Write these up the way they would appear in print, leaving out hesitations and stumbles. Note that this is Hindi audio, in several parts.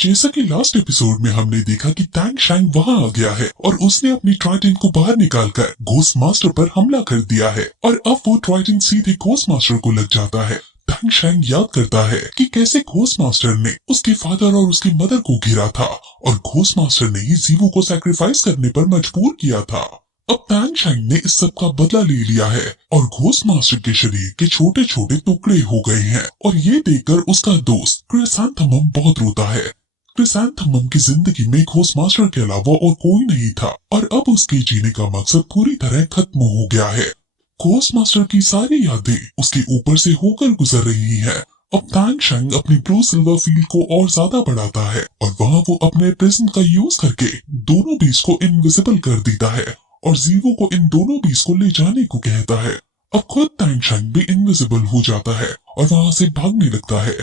जैसा कि लास्ट एपिसोड में हमने देखा कि टैंग शैंग वहां आ गया है और उसने अपनी ट्राइडेंट को बाहर निकालकर घोस्ट मास्टर पर हमला कर दिया है और अब वो ट्राइडेंट सीधे घोस्ट मास्टर को लग जाता है। टैंग शैंग याद करता है कि कैसे घोस्ट मास्टर ने उसके फादर और उसकी मदर को घेरा था और घोस्ट मास्टर ने ही जीवू को सैक्रिफाइस करने पर मजबूर किया था। अब टैंग शैंग ने इस सब का बदला ले लिया है और घोस्ट मास्टर के शरीर के छोटे छोटे टुकड़े हो गए हैं और ये देखकर उसका दोस्त क्रिसैंथेमम बहुत रोता है। क्रिसैंथेमम की जिंदगी में घोस्ट मास्टर के अलावा और कोई नहीं था और अब उसके जीने का मकसद पूरी तरह खत्म हो गया है। घोस्ट मास्टर की सारी यादें उसके ऊपर से होकर गुजर रही हैं। अब टैंग शैंग अपनी ब्लू सिल्वर फील्ड को और ज्यादा बढ़ाता है और वहाँ वो अपने प्रिज्म का यूज करके दोनों बीस को इनविजिबल कर देता है और जीवो को इन दोनों बीस को ले जाने को कहता है। अब खुद टैंग शैंग भी इनविजिबल हो जाता है और वहाँ से भागने लगता है।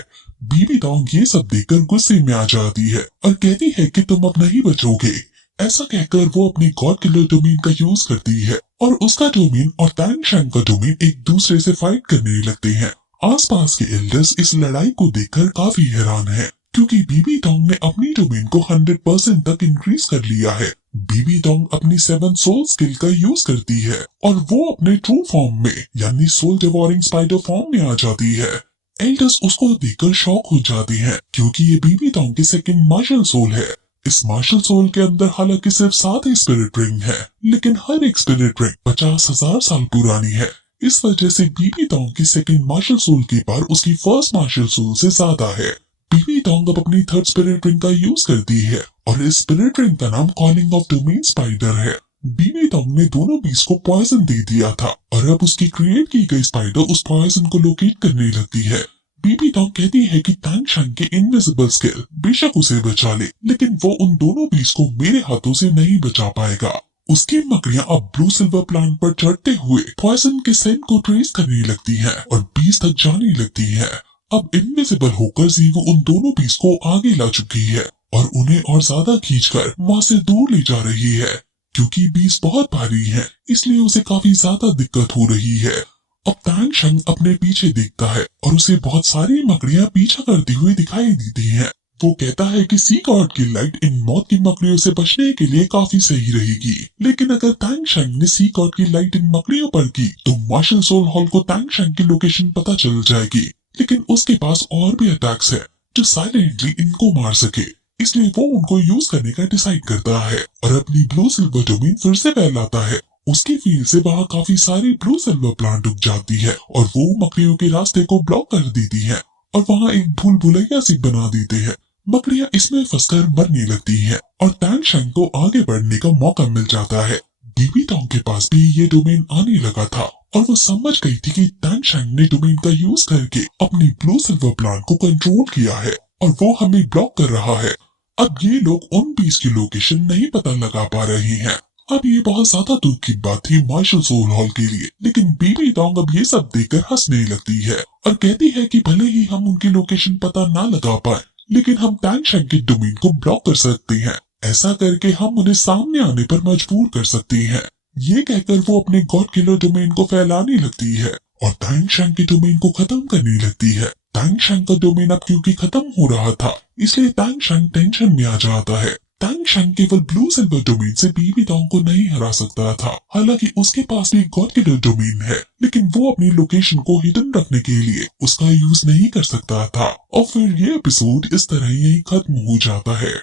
बीबी डोंग ये सब देखकर गुस्से में आ जाती है और कहती है कि तुम अब नहीं बचोगे। ऐसा कहकर वो अपनी गॉड किलर डोमेन का यूज करती है और उसका डोमेन और टैंग शैंग का डोमेन एक दूसरे से फाइट करने लगते हैं। आसपास के एल्डर्स इस लड़ाई को देखकर काफी हैरान है क्योंकि बीबी डोंग ने अपनी डोमेन को 100% तक इंक्रीज कर लिया है। बीबी डोंग अपनी 7 सोल स्किल का यूज करती है और वो अपने ट्रू फॉर्म में यानी सोल डिवोरिंग स्पाइडर फॉर्म में आ जाती है। एल्डर्स उसको देखकर शॉक हो जाते हैं क्योंकि ये बीबी डोंग की सेकंड मार्शल सोल है। इस मार्शल सोल के अंदर हालांकि सिर्फ 7 ही स्पिरिट रिंग है लेकिन हर एक स्पिरिट रिंग 50,000 साल पुरानी है। इस वजह से बीबी डोंग की सेकंड मार्शल सोल की पावर उसकी फर्स्ट मार्शल सोल से ज्यादा है। बीबी डोंग अब अपनी थर्ड स्पिरिट रिंग का यूज करती है और इस स्पिरिट रिंग का नाम कॉलिंग ऑफ डोमेन स्पाइडर है। बीबी डोंग ने दोनों बीस को पॉइजन दे दिया था और अब उसकी क्रिएट की गई स्पाइडर उस पॉइजन को लोकेट करने लगती है। बीबी डोंग कहती है कि टैंग शैंग के इनविजिबल स्किल बेशक उसे बचा ले लेकिन वो उन दोनों बीस को मेरे हाथों से नहीं बचा पाएगा। उसकी मकड़ियां अब ब्लू सिल्वर प्लांट पर चढ़ते हुए पॉइजन के सेंट को ट्रेस करने लगती हैं और बीस तक जाने लगती हैं। अब इनविजिबल होकर जीवो उन दोनों बीस को आगे ला चुकी है और उन्हें और ज्यादा खींचकर वहां से दूर ले जा रही है। क्योंकि बीस बहुत भारी है इसलिए उसे काफी ज्यादा दिक्कत हो रही है। अब टैंग शैंग अपने पीछे देखता है और उसे बहुत सारी मकड़ियां पीछा करती हुई दिखाई देती हैं। वो कहता है कि सी गॉड की लाइट इन मौत की मकड़ियों से बचने के लिए काफी सही रहेगी लेकिन अगर टैंग शैंग ने सी गॉड की लाइट इन मकड़ियों पर की तो मार्शल सोल हॉल को टैंग शैंग की लोकेशन पता चल जाएगी। लेकिन उसके पास और भी अटैक्स है जो साइलेंटली इनको मार सके इसलिए वो उनको यूज करने का डिसाइड करता है और अपनी ब्लू सिल्वर डोमेन फिर से फैलाता है। उसकी फील्ड से वहाँ काफी सारी ब्लू सिल्वर प्लांट उग जाती है और वो मकड़ियों के रास्ते को ब्लॉक कर देती है और वहाँ एक भूल भुलैया सी बना देते हैं। मकड़ियां इसमें फंसकर मरने लगती हैं और टैंग शैंग को आगे बढ़ने का मौका मिल जाता है। बीबी डोंग के पास भी ये डोमेन आने लगा था और वो समझ गई थी कि टैंग शैंग ने डोमेन का यूज करके अपनी ब्लू सिल्वर प्लांट को कंट्रोल किया है और वो हमें ब्लॉक कर रहा है। अब ये लोग उन बीस की लोकेशन नहीं पता लगा पा रहे हैं। अब ये बहुत ज्यादा दुख की बात थी मार्शल सोल हॉल के लिए लेकिन बीबी डोंग अब ये सब देखकर हंसने लगती है और कहती है कि भले ही हम उनकी लोकेशन पता ना लगा पाए लेकिन हम टैंग शैंग के डोमेन को ब्लॉक कर सकते हैं। ऐसा करके हम उन्हें सामने आने पर मजबूर कर सकते हैं। ये कहकर वो अपने गॉड किलर डोमेन को फैलाने लगती है और टैंग शैंग के डोमेन को खत्म करने लगती है। टैंग शैंग का डोमेन अब क्योंकि खत्म हो रहा था इसलिए टैंग शैंग टेंशन में आ जाता है। टैंग शैंग केवल ब्लू सिल्वर डोमेन से बीबी डोंग को नहीं हरा सकता था। हालांकि उसके पास भी गॉड किलर डोमेन है लेकिन वो अपनी लोकेशन को हिडन रखने के लिए उसका यूज नहीं कर सकता था। और फिर ये एपिसोड इस तरह यही खत्म हो जाता है।